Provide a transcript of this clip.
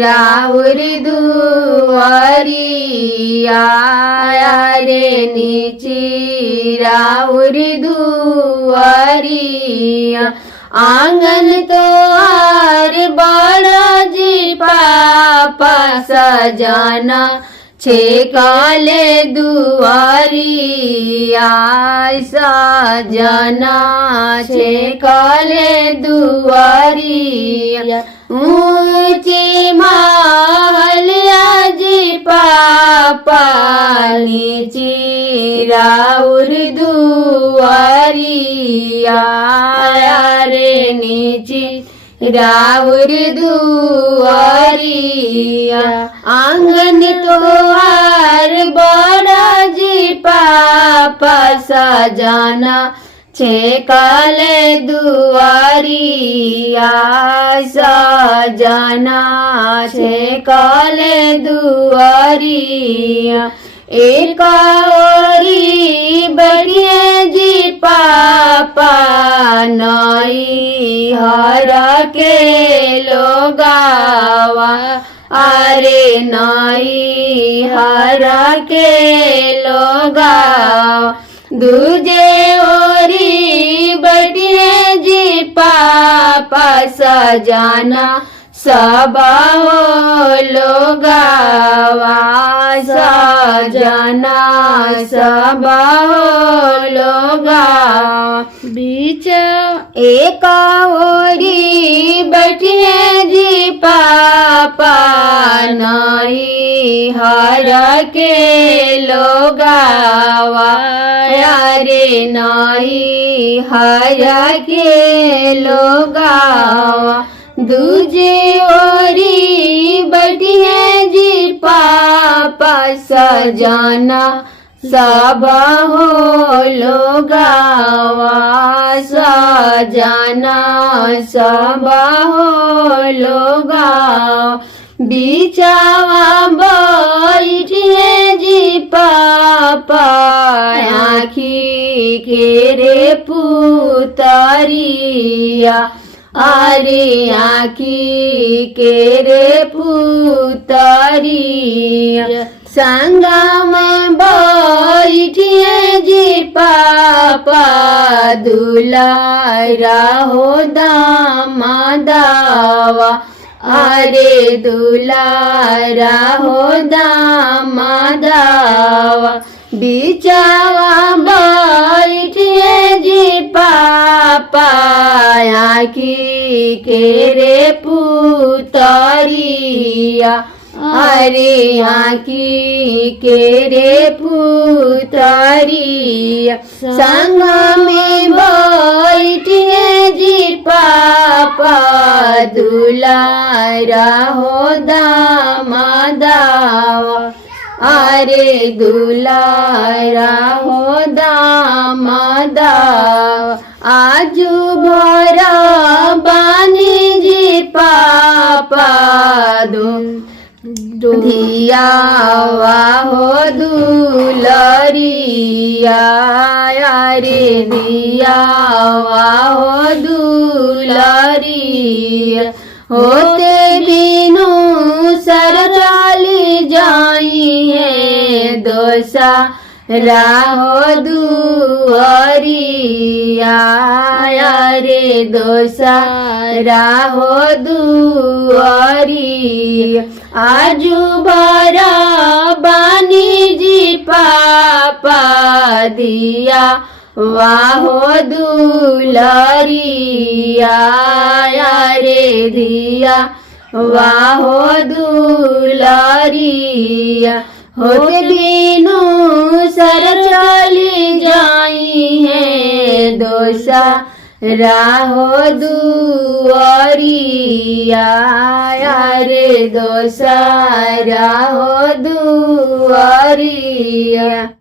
राउर दुआरिया रे राउर दुआरिया आंगन तो आर बड़ा जी पापा सजाना छे काले दुआरिया सजना छे काले दुआरिया ऊंची महलिया जी पापा नीची राउर दुआरिया रे नीची राउर दुआरिया आंगन तो आर बड़ा जी पापा सजाना छे काले दुआरिया सजाना छे काले दुआरिया एक ओरी बढ़िए जी पापा नई हर के लोगावा अरे नई हर के लोगावा दूजे ओरी बढ़िए जी पापा सजाना सब लोगावा सजना सब लोगा बीच एक ओरी बैठिए जी पापा नई हर के लोगावा रे नई हर के लोगावा दूजे ओरी बैठिए जी पापा सजाना सब लोगावा सजाना सब लोगावा बीचावा बैठिए जी पापा आँखी के रे पुतरिया अरे आँखी के रे पुतरिया संगा में बैठिए जी पापा दुलारा हो दामादावा अरे दुलारा हो दामादावा बिचावा बैठिए जी पापा आँखी के रे पुतरिया अरे आँखी के रे पुतरिया संग में बैठिए जी पापा दुलारा हो दामादावा अरे दुलारा हो दामादावा आजू भरा बानी जी पापा धियावा हो दुलरिया रे दियावा हो दुलरिया होते बिनु सर चली जाई है दोसा राहो दुआरिया रे दोसा राहो दुआरिया आजू भरा बानी जी पापा दिया वाहो दुलरिया रे दिया वाहो दुलरिया होते बिनु सर चली जाई है दोसा राहो दुआरिया रे दोसा राहो दुआरिया।